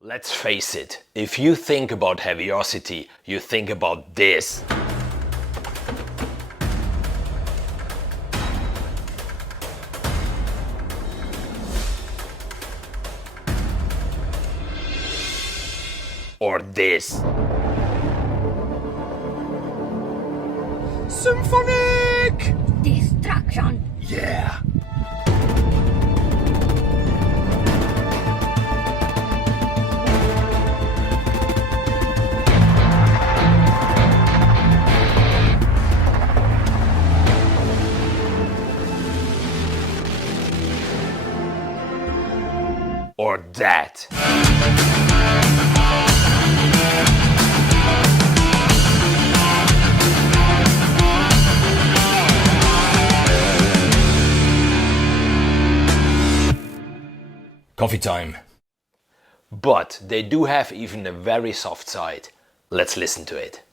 Let's face it, if you think about Heavyocity, you think about this. Or this. Symphonic Destruction. Yeah. Or that. Coffee time. But they do have even a very soft side. Let's listen to it.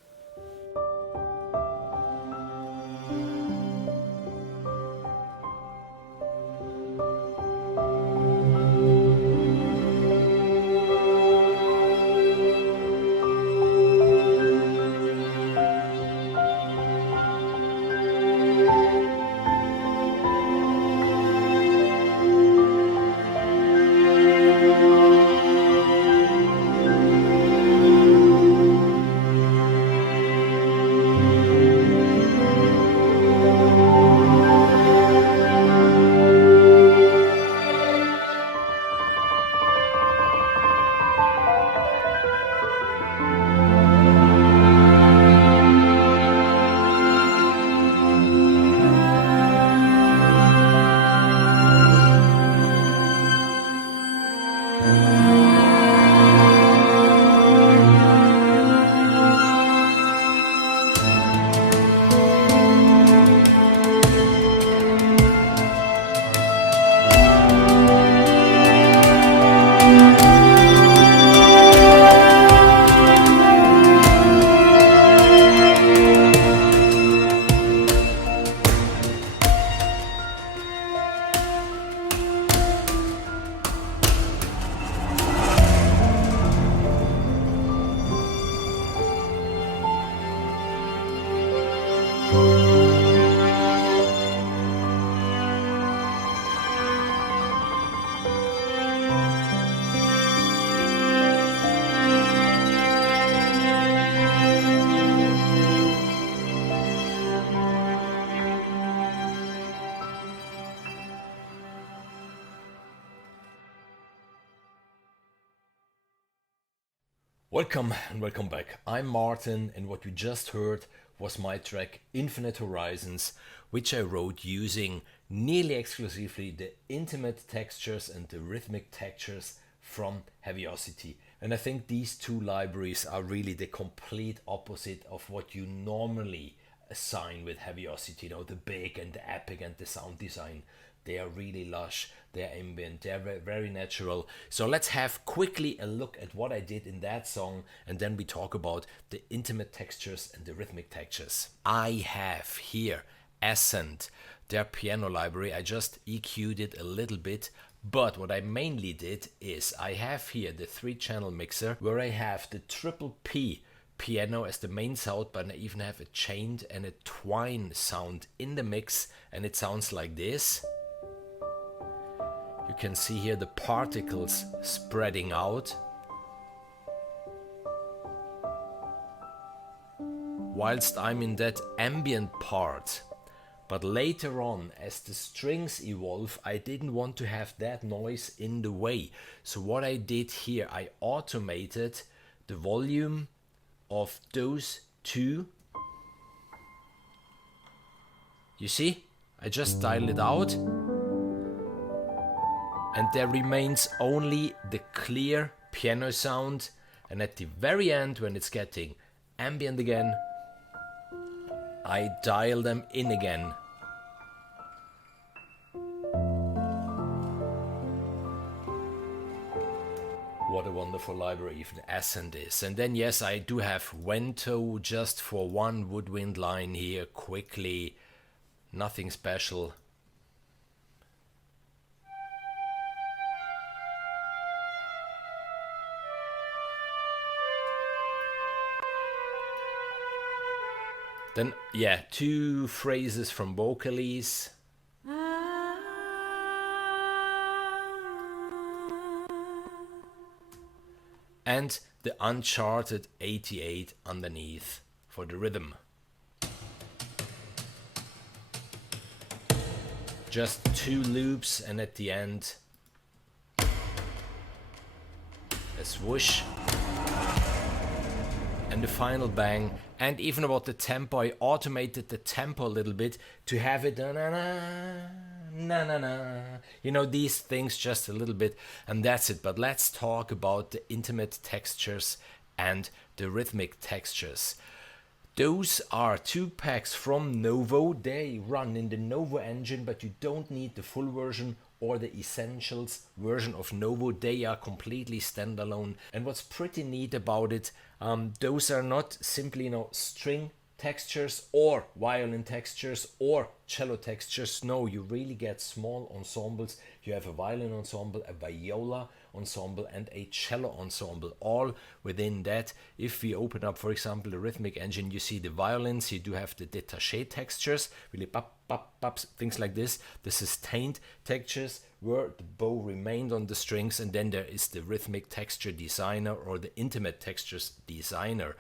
Welcome and welcome back. I'm Martin, and what you just heard was my track Infinite Horizons, which I wrote using nearly exclusively the Intimate Textures and the Rhythmic Textures from Heavyocity. And I think these two libraries are really the complete opposite of what you normally assign with Heavyocity. You know, the big and the epic and the sound design. They are really lush, they're ambient, they're very natural. So let's have quickly a look at what I did in that song, and then we talk about the intimate textures and the rhythmic textures. I have here Ascent, their piano library. I just EQ'd it a little bit, but what I mainly did is I have here the 3-channel mixer where I have the triple P piano as the main sound, but I even have a chained and a twine sound in the mix, and it sounds like this. You can see here the particles spreading out, whilst I'm in that ambient part. But later on, as the strings evolve, I didn't want to have that noise in the way. So what I did here, I automated the volume of those two. You see? I just dialed it out. And there remains only the clear piano sound, and at the very end, when it's getting ambient again, I dial them in again. What a wonderful library even Ascent is. And then yes, I do have Vento just for one woodwind line here quickly. Nothing special. Then, yeah, 2 phrases from Vocalise. And the Uncharted 88 underneath for the rhythm. Just 2 loops, and at the end a swoosh and the final bang. And even about the tempo, I automated the tempo a little bit to have it na na na na na, you know, these things just a little bit, and that's it. But let's talk about the intimate textures and the rhythmic textures. Those are 2 packs from Novo. They run in the Novo engine, but you don't need the full version or the essentials version of Novo. They are completely standalone. And what's pretty neat about it, those are not simply, you know, string textures or violin textures or cello textures. No, you really get small ensembles. You have a violin ensemble, a viola ensemble, and a cello ensemble, all within that. If we open up, for example, the rhythmic engine, you see the violins, you do have the détaché textures, really pop, pop, pop, things like this, the sustained textures where the bow remained on the strings, and then there is the rhythmic texture designer or the intimate textures designer.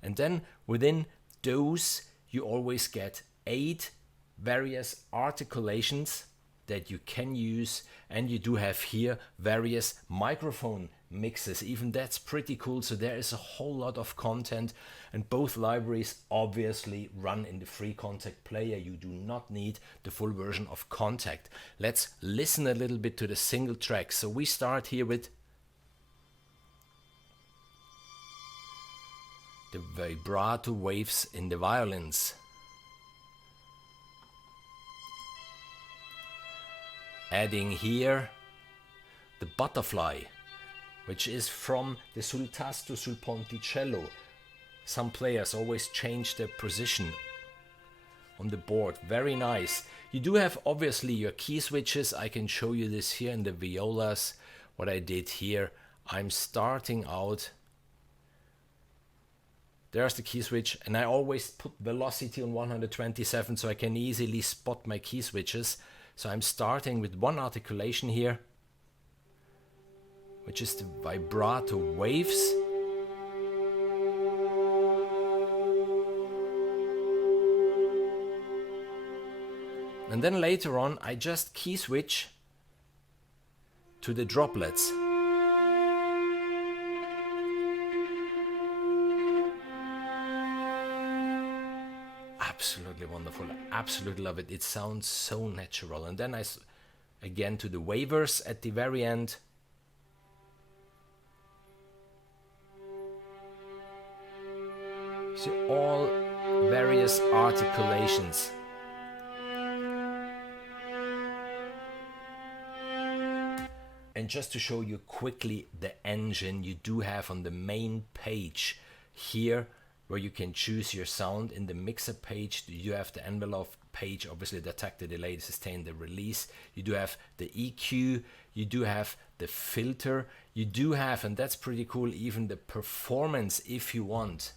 And then within those you always get 8 various articulations that you can use, and you do have here various microphone mixes. Even that's pretty cool. So there is a whole lot of content, and both libraries obviously run in the free Contact player. You do not need the full version of Contact. Let's listen a little bit to the single track. So we start here with the vibrato waves in the violins. Adding here the butterfly, which is from the sul tasto sul ponticello. Some players always change their position on the board. Very nice. You do have obviously your key switches. I can show you this here in the violas. What I did here, I'm starting out. There's the key switch, and I always put velocity on 127 so I can easily spot my key switches. So I'm starting with one articulation here, which is the vibrato waves. And then later on, I just key switch to the droplets. Absolutely wonderful. I absolutely love it. It sounds so natural. And then again to the wavers at the very end. See all various articulations. And just to show you quickly the engine, you do have on the main page here where you can choose your sound. In the mixer page, you have the envelope page, obviously the attack, the delay, the sustain, the release. You do have the EQ, you do have the filter, you do have, and that's pretty cool, even the performance if you want.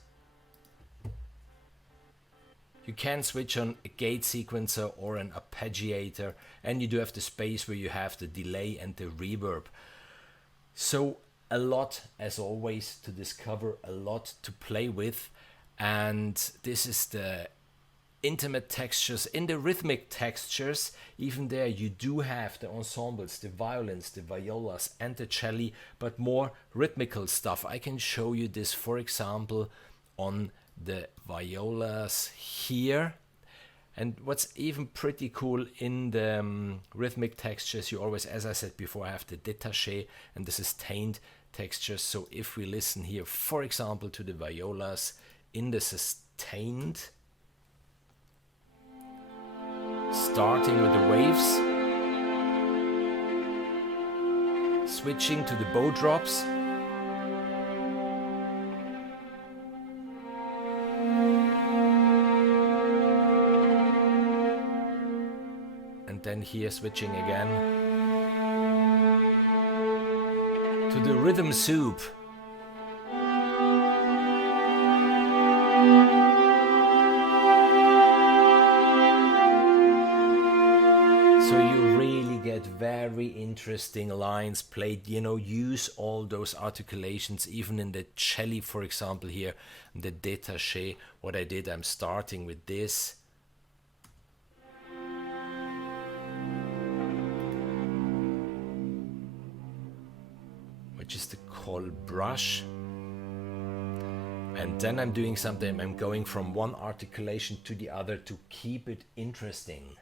You can switch on a gate sequencer or an arpeggiator, and you do have the space where you have the delay and the reverb. So a lot, as always, to discover, a lot to play with. And this is the intimate textures. In the rhythmic textures, even there you do have the ensembles, the violins, the violas and the cello, but more rhythmical stuff. I can show you this, for example, on the violas here. And what's even pretty cool in the rhythmic textures, you always, as I said before, have the détaché and the sustained textures. So if we listen here, for example, to the violas in the sustained, starting with the waves, switching to the bow drops, and then here switching again to the rhythm soup. So you really get very interesting lines played, you know, use all those articulations, even in the cello, for example, here, the détaché. What I did, I'm starting with this. Which is the call brush. And then I'm doing something, I'm going from one articulation to the other to keep it interesting.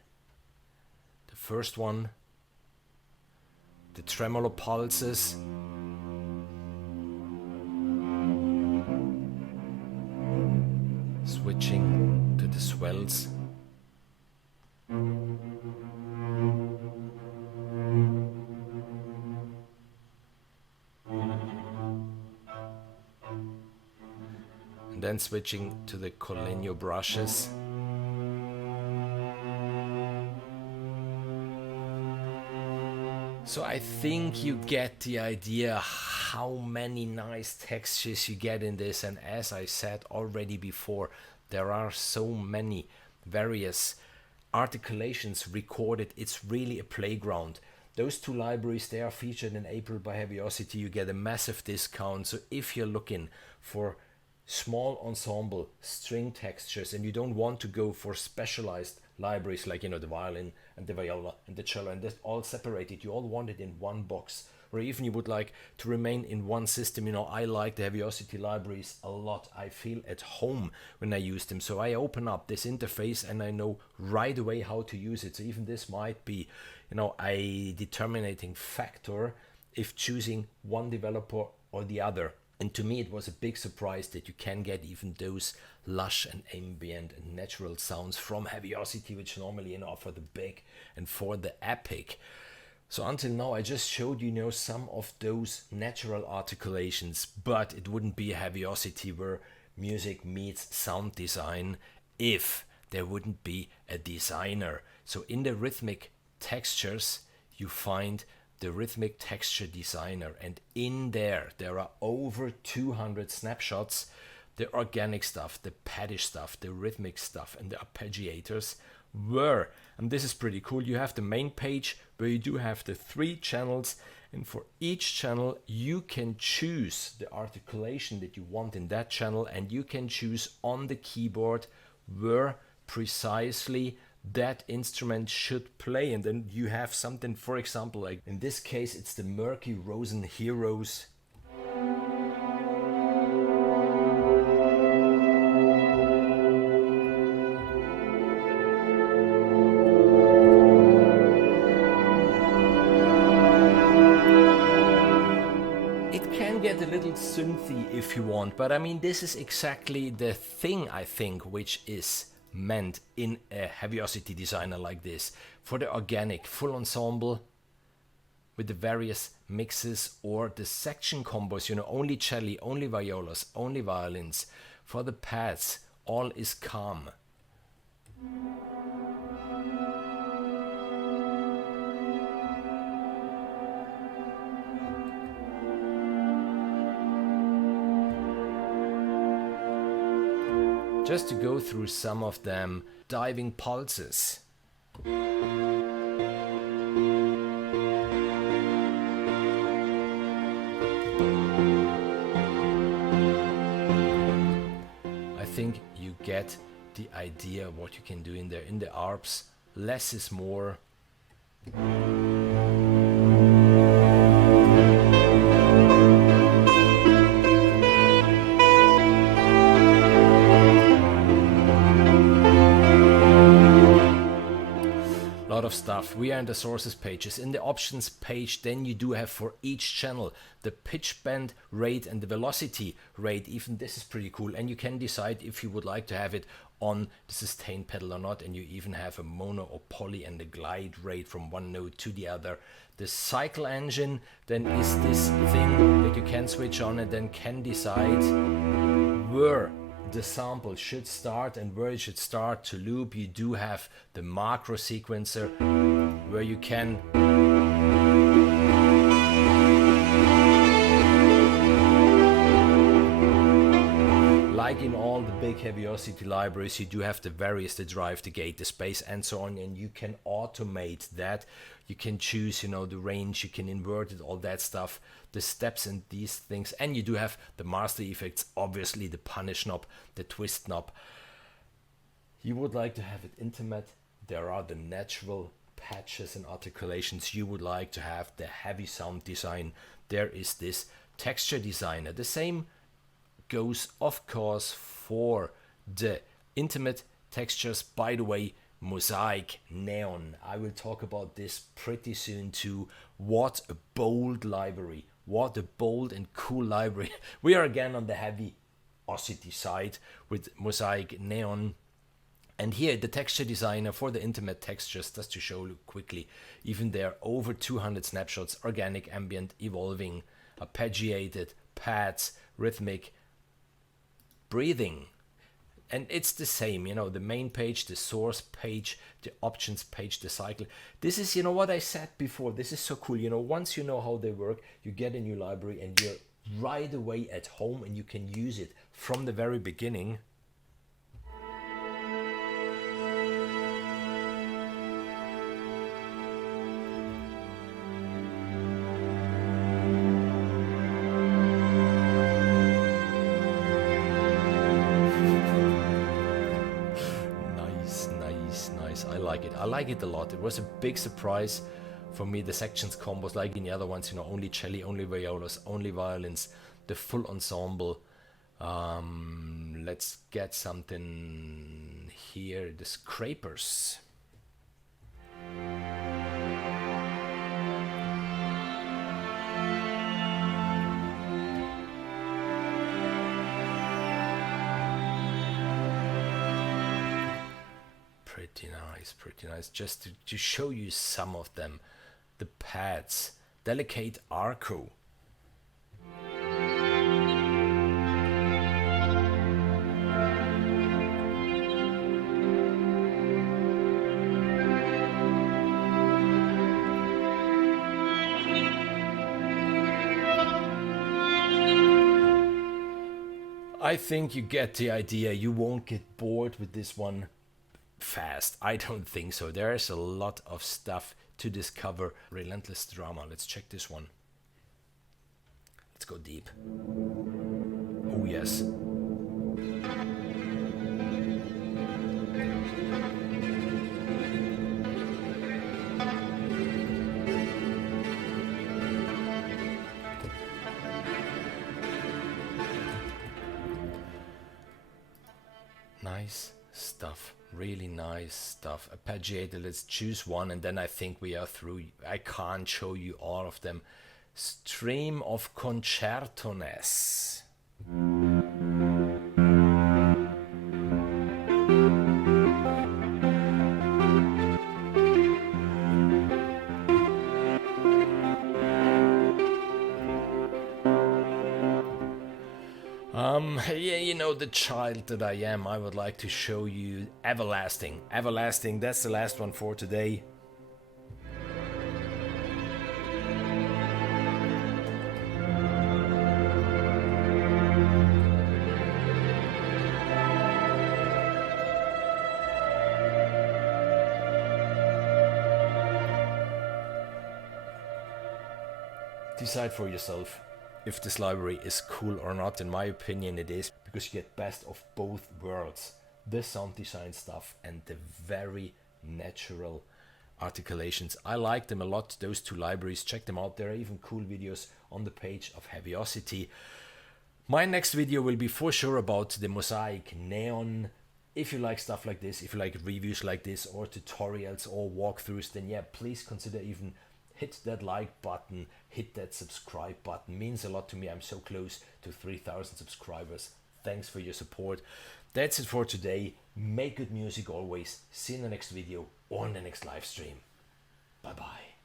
The first one, the tremolo pulses. Switching to the swells. And then switching to the Colegno brushes. So I think you get the idea how many nice textures you get in this, and as I said already before, there are so many various articulations recorded. It's really a playground. Those two libraries, they are featured in April by Heavyocity. You get a massive discount. So if you're looking for small ensemble string textures and you don't want to go for specialized libraries like, you know, the violin and the viola and the cello, and that's all separated, you all want it in one box, or even you would like to remain in one system. You know, I like the Heavyocity libraries a lot. I feel at home when I use them. So I open up this interface and I know right away how to use it. So even this might be, you know, a determining factor if choosing one developer or the other. And to me, it was a big surprise that you can get even those lush and ambient and natural sounds from Heavyocity, which normally, you know, are for the big and for the epic. So until now, I just showed you, you know, some of those natural articulations, but it wouldn't be a Heavyocity where music meets sound design if there wouldn't be a designer. So in the rhythmic textures, you find the rhythmic texture designer, and in there are over 200 snapshots. The organic stuff, the paddish stuff, the rhythmic stuff, and the arpeggiators were, and this is pretty cool, you have the main page where you do have the 3 channels, and for each channel you can choose the articulation that you want in that channel, and you can choose on the keyboard where precisely that instrument should play. And then you have something, for example, like in this case it's the Murky Rosen Heroes. It can get a little synthy if you want, but I mean, this is exactly the thing, I think, which is meant in a Heavyocity designer like this, for the organic full ensemble with the various mixes, or the section combos, you know, only cello, only violas, only violins. For the pads, all is calm. Just to go through some of them, diving pulses. I think you get the idea of what you can do in there. In the arps, less is more. Of stuff. We are in the sources pages. In the options page, then you do have for each channel the pitch bend rate and the velocity rate. Even this is pretty cool, and you can decide if you would like to have it on the sustain pedal or not, and you even have a mono or poly and the glide rate from one note to the other. The cycle engine then is this thing that you can switch on and then can decide where the sample should start and where it should start to loop. You do have the macro sequencer where you can like in all the big Heavyocity libraries, you do have the various, the drive, the gate, the space, and so on, and you can automate that. You can choose, you know, the range, you can invert it, all that stuff, the steps and these things, and you do have the master effects, obviously the punish knob, the twist knob. You would like to have it intimate, there are the natural patches and articulations. You would like to have the heavy sound design, there is this texture designer. The same goes, of course, for the intimate textures. By the way, Mosaic, Neon, I will talk about this pretty soon too. What a bold library, what a bold and cool library. We are again on the Heavyocity side with Mosaic, Neon. And here the texture designer for the intimate textures, just to show you quickly, even there over 200 snapshots, organic, ambient, evolving, arpeggiated, pads, rhythmic, breathing. And it's the same, you know, the main page, the source page, the options page, the cycle. This is, you know, what I said before, this is so cool. You know, once you know how they work, you get a new library and you're right away at home and you can use it from the very beginning. I like it a lot. It was a big surprise for me. The sections combos, like in the other ones, you know, only cello, only violas, only violins, the full ensemble. Let's get something here. The scrapers. Pretty nice. Just to show you some of them. The pads, delicate arco. I think you get the idea. You won't get bored with this one fast. I don't think so. There's a lot of stuff to discover. Relentless drama. Let's check this one. Let's go deep. Oh yes. Nice stuff. Really nice stuff. Arpeggiated, let's choose one and then I think we are through. I can't show you all of them. Stream of concertoness. Yeah, you know, the child that I am, I would like to show you Everlasting. Everlasting, that's the last one for today. Decide for yourself if this library is cool or not. In my opinion it is, because you get best of both worlds, the sound design stuff and the very natural articulations. I like them a lot, those two libraries. Check them out. There are even cool videos on the page of Heavyocity. My next video will be for sure about the Mosaic Neon. If you like stuff like this, if you like reviews like this or tutorials or walkthroughs, then yeah, please consider even hit that like button, hit that subscribe button. Means a lot to me. I'm so close to 3,000 subscribers. Thanks for your support. That's it for today. Make good music always. See you in the next video or in the next live stream. Bye bye.